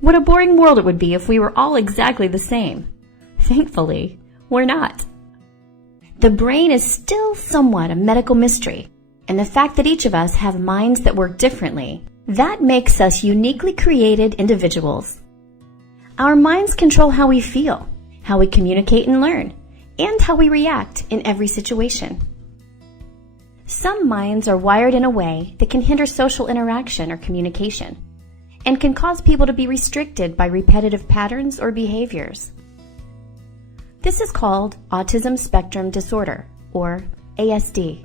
What a boring world it would be if we were all exactly the same. Thankfully, we're not. The brain is still somewhat a medical mystery, and the fact that each of us have minds that work differently, that makes us uniquely created individuals. Our minds control how we feel, how we communicate and learn, and how we react in every situation. Some minds are wired in a way that can hinder social interaction or communication, and can cause people to be restricted by repetitive patterns or behaviors. This is called Autism Spectrum Disorder, or ASD.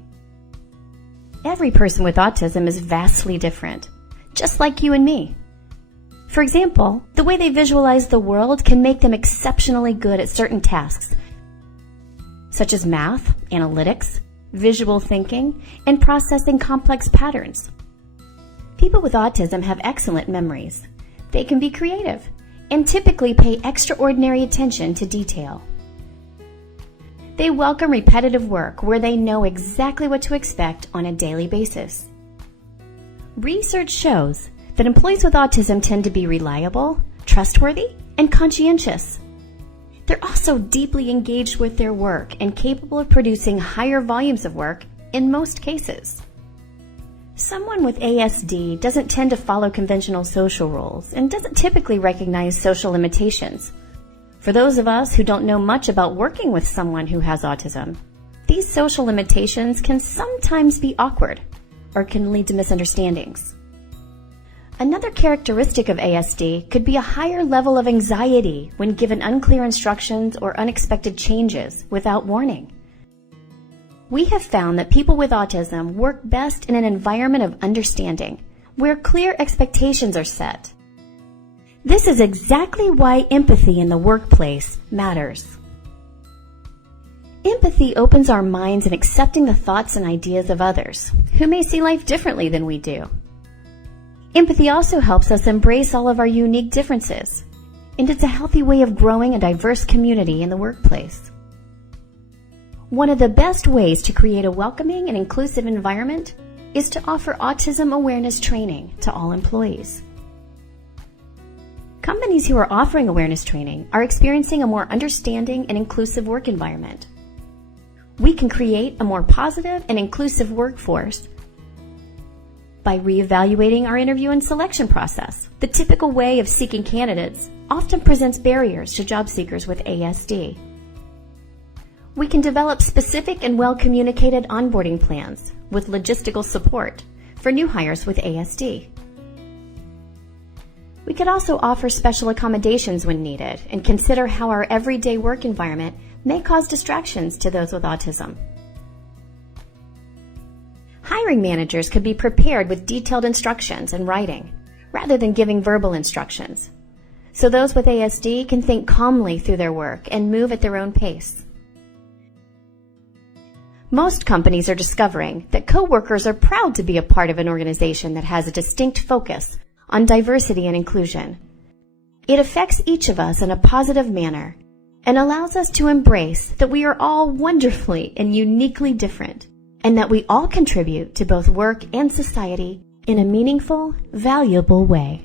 Every person with autism is vastly different, just like you and me. For example, the way they visualize the world can make them exceptionally good at certain tasks, such as math, analytics, visual thinking, and processing complex patterns. People with autism have excellent memories. They can be creative and typically pay extraordinary attention to detail. They welcome repetitive work where they know exactly what to expect on a daily basis. Research shows that employees with autism tend to be reliable, trustworthy, and conscientious. They're also deeply engaged with their work and capable of producing higher volumes of work in most cases. Someone with ASD doesn't tend to follow conventional social rules and doesn't typically recognize social limitations. For those of us who don't know much about working with someone who has autism, these social limitations can sometimes be awkward or can lead to misunderstandings. Another characteristic of ASD could be a higher level of anxiety when given unclear instructions or unexpected changes without warning. We have found that people with autism work best in an environment of understanding, where clear expectations are set. This is exactly why empathy in the workplace matters. Empathy opens our minds in accepting the thoughts and ideas of others, who may see life differently than we do. Empathy also helps us embrace all of our unique differences, and it's a healthy way of growing a diverse community in the workplace. One of the best ways to create a welcoming and inclusive environment is to offer autism awareness training to all employees. Companies who are offering awareness training are experiencing a more understanding and inclusive work environment. We can create a more positive and inclusive workforce by reevaluating our interview and selection process. The typical way of seeking candidates often presents barriers to job seekers with ASD. We can develop specific and well-communicated onboarding plans with logistical support for new hires with ASD. We could also offer special accommodations when needed and consider how our everyday work environment may cause distractions to those with autism. Hiring managers could be prepared with detailed instructions in writing rather than giving verbal instructions, so those with ASD can think calmly through their work and move at their own pace. Most companies are discovering that coworkers are proud to be a part of an organization that has a distinct focus on diversity and inclusion. It affects each of us in a positive manner and allows us to embrace that we are all wonderfully and uniquely different, and that we all contribute to both work and society in a meaningful, valuable way.